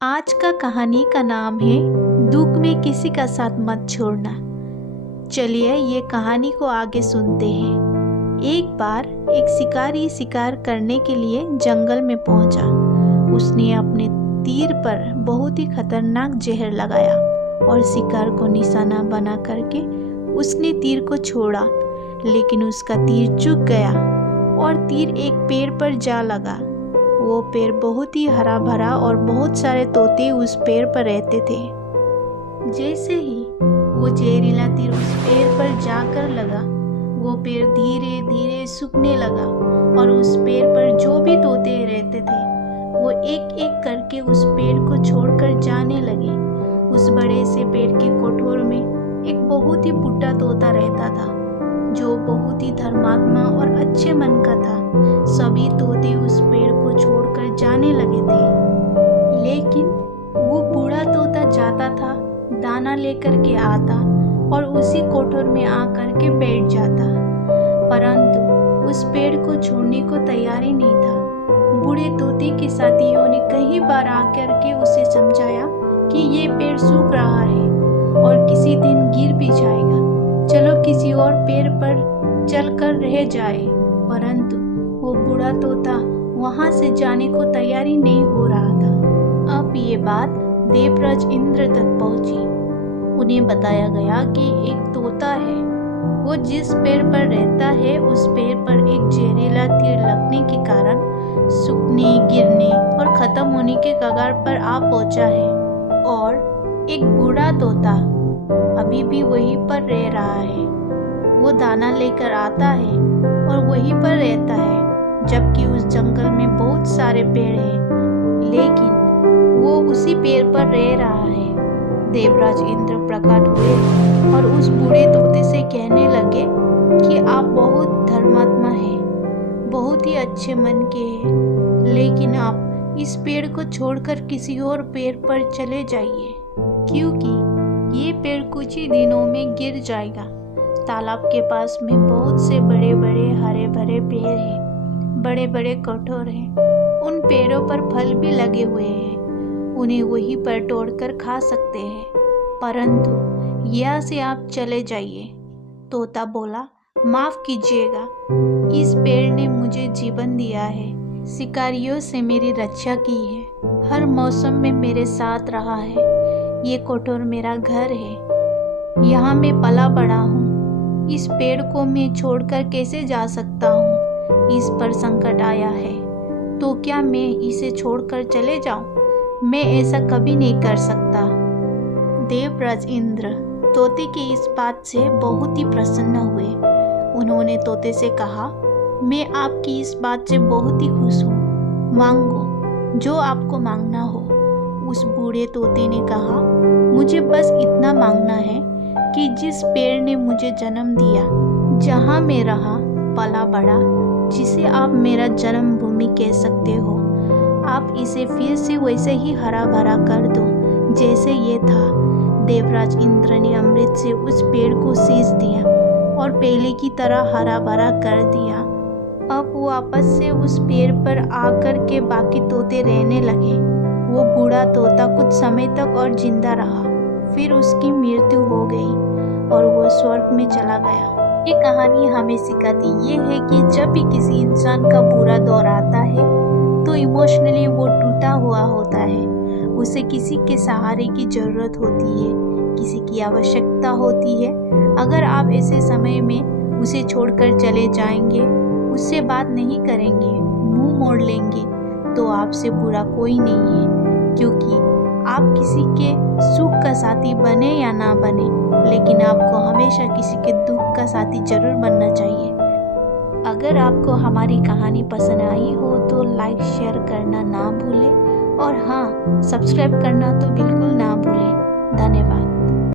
आज का कहानी का नाम है दुख में किसी का साथ मत छोड़ना। चलिए ये कहानी को आगे सुनते हैं। एक बार एक शिकारी शिकार करने के लिए जंगल में पहुंचा। उसने अपने तीर पर बहुत ही खतरनाक जहर लगाया और शिकार को निशाना बना करके उसने तीर को छोड़ा, लेकिन उसका तीर चूक गया और तीर एक पेड़ पर जा लगा। वो पेड़ बहुत ही हरा भरा और बहुत सारे तोते उस पेड़ पर रहते थे। जैसे ही वो जहरीला तीर उस पेड़ पर जाकर लगा, वो पेड़ धीरे धीरे सूखने लगा और उस पेड़ पर जो भी तोते रहते थे वो एक एक करके उस पेड़ को छोड़कर जाने लगे। उस बड़े से पेड़ के कोठर में एक बहुत ही बुढ़ा तोता रहता था, जो बहुत ही धर्मात्मा और अच्छे मन का था। सभी तोते उस पेड़ को छोड़कर जाने लगे थे, लेकिन वो बूढ़ा तोता जाता था, दाना लेकर के आता और उसी कोठर में आकर के बैठ जाता, परंतु उस पेड़ को छोड़ने को तैयार ही नहीं था। बूढ़े तोते के साथियों ने कई बार आकर के उसे समझाया कि ये पेड़ सूख रहा है और किसी दिन गिर भी जाएगा, चलो किसी और पेड़ पर चलकर रह जाए, परंतु वो बूढ़ा तोता वहां से जाने को तैयारी नहीं हो रहा था। अब ये बात देवराज इंद्र तक पहुंची। उन्हें बताया गया कि एक तोता है, वो जिस पेड़ पर रहता है उस पेड़ पर एक जहरीला तीर लगने के कारण सूखने, गिरने और खत्म होने के कगार पर आ पहुंचा है, और एक बूढ़ा तोता अभी भी वहीं पर रह रहा है। वो दाना लेकर आता है और वहीं पर रहता है, जबकि उस जंगल में बहुत सारे पेड़ हैं, लेकिन वो उसी पेड़ पर रह रहा है। देवराज इंद्र प्रकट हुए और उस बूढ़े तोते से कहने लगे कि आप बहुत धर्मात्मा हैं, बहुत ही अच्छे मन के हैं, लेकिन आप इस पेड़ को छोड़कर किसी और पेड़ पर चले जाइए, क्योंकि ये पेड़ कुछ ही दिनों में गिर जाएगा। तालाब के पास में बहुत से बड़े बड़े हरे भरे पेड़ हैं, बड़े बड़े कठोर हैं, उन पेड़ों पर फल भी लगे हुए हैं, उन्हें वहीं पर तोड़कर खा सकते हैं, परंतु यहाँ से आप चले जाइए। तोता बोला, माफ कीजिएगा, इस पेड़ ने मुझे जीवन दिया है, शिकारियों से मेरी रक्षा की है, हर मौसम में मेरे साथ रहा है, ये कोठर मेरा घर है, यहाँ मैं पला बड़ा हूँ, इस पेड़ को मैं छोड़कर कैसे जा सकता हूँ? इस पर संकट आया है तो क्या मैं इसे छोड़कर चले जाऊं? मैं ऐसा कभी नहीं कर सकता। देवराज इंद्र तोते की इस बात से बहुत ही प्रसन्न हुए। उन्होंने तोते से कहा, मैं आपकी इस बात से बहुत ही खुश हूँ, मांगो जो आपको मांगना हो। उस बूढ़े तोते ने कहा, मुझे बस इतना मांगना है कि जिस पेड़ ने मुझे जन्म दिया, जहाँ मैं रहा पला बड़ा, जिसे आप मेरा जन्मभूमि कह सकते हो, आप इसे फिर से वैसे ही हरा भरा कर दो जैसे ये था। देवराज इंद्र ने अमृत से उस पेड़ को सींच दिया और पहले की तरह हरा भरा कर दिया। अब वो वापस से उस पेड़ पर आकर के बाकी तोते रहने लगे। वो बूढ़ा तोता कुछ समय तक और जिंदा रहा, फिर उसकी मृत्यु हो गई और वो स्वर्ग में चला गया। ये कहानी हमें सिखाती ये है कि जब भी किसी इंसान का बुरा दौर आता है तो इमोशनली वो टूटा हुआ होता है, उसे किसी के सहारे की ज़रूरत होती है, किसी की आवश्यकता होती है। अगर आप ऐसे समय में उसे छोड़कर चले जाएंगे, उससे बात नहीं करेंगे, मुंह मोड़ लेंगे, तो आपसे बुरा कोई नहीं है, क्योंकि आप किसी के सुख का साथी बने या ना बने, लेकिन आपको हमेशा किसी के दुख का साथी जरूर बनना चाहिए। अगर आपको हमारी कहानी पसंद आई हो तो लाइक शेयर करना ना भूलें, और हाँ, सब्सक्राइब करना तो बिल्कुल ना भूलें। धन्यवाद।